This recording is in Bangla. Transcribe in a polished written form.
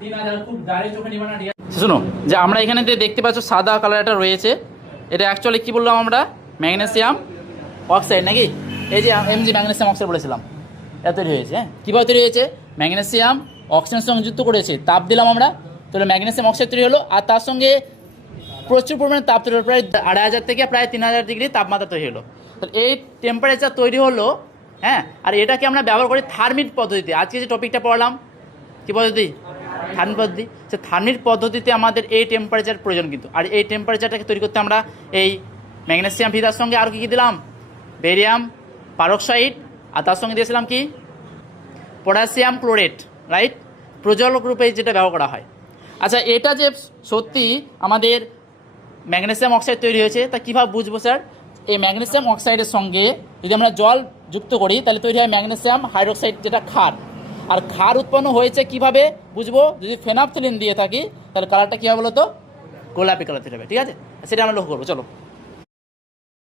3000 খুব ডাইরেক্ট চোখে নিবা না। শুনো যে আমরা এখানে দেখতে পাচ্ছ সাদা কালার একটা রয়েছে, এটা অ্যাকচুয়ালি কি বললাম আমরা, ম্যাগনেসিয়াম অক্সাইড নাকি? এই যে Mg ম্যাগনেসিয়াম অক্সাইড বলেছিলাম, এটা তৈরি হয়েছে। হ্যাঁ, কীভাবে তৈরি হয়েছে? ম্যাগনেসিয়াম অক্সিজেনের সঙ্গে যুক্ত করেছে, তাপ দিলাম আমরা, তাহলে ম্যাগনেসিয়াম অক্সাইড তৈরি হলো। আর তার সঙ্গে প্রচুর পরিমাণে তাপ তৈরি হলো, প্রায় 2500 থেকে প্রায় 3000 ডিগ্রি তাপমাত্রা তৈরি হলো। তাহলে এই টেম্পারেচার তৈরি হলো। হ্যাঁ, আর এটাকে আমরা ব্যবহার করি থার্মিট পদ্ধতিতে। আজকে যে টপিকটা পড়লাম, কী পদ্ধতি? থার্মিট পদ্ধতি। সে থার্মিট পদ্ধতিতে আমাদের এই টেম্পারেচার প্রয়োজন কিন্তু। আর এই টেম্পারেচারটাকে তৈরি করতে আমরা এই ম্যাগনেসিয়াম ফিতার সঙ্গে আরও কী দিলাম? বেরিয়াম পারক্সাইড, আর তার সঙ্গে দিয়েছিলাম কি? Potassium chlorate, right? প্রজ্বলক রূপে যেটা ব্যবহার করা হয়। আচ্ছা, এটা যে সত্যি আমাদের ম্যাগনেসিয়াম অক্সাইড তৈরি হয়েছে, তা কীভাবে বুঝবো স্যার? এই ম্যাগনেসিয়াম অক্সাইডের সঙ্গে যদি আমরা জল যুক্ত করি তাহলে তৈরি হয় ম্যাগনেসিয়াম হাইড্রোক্সাইড, যেটা ক্ষার। আর ক্ষার উৎপন্ন হয়েছে কিভাবে বুঝবো? যদি ফেনাপথলিন দিয়ে থাকি তাহলে কালারটা কী হবে বলো তো? গোলাপি কালার তৈরি হবে। ঠিক আছে, সেটা আমরা লক্ষ্য করবো। চলো।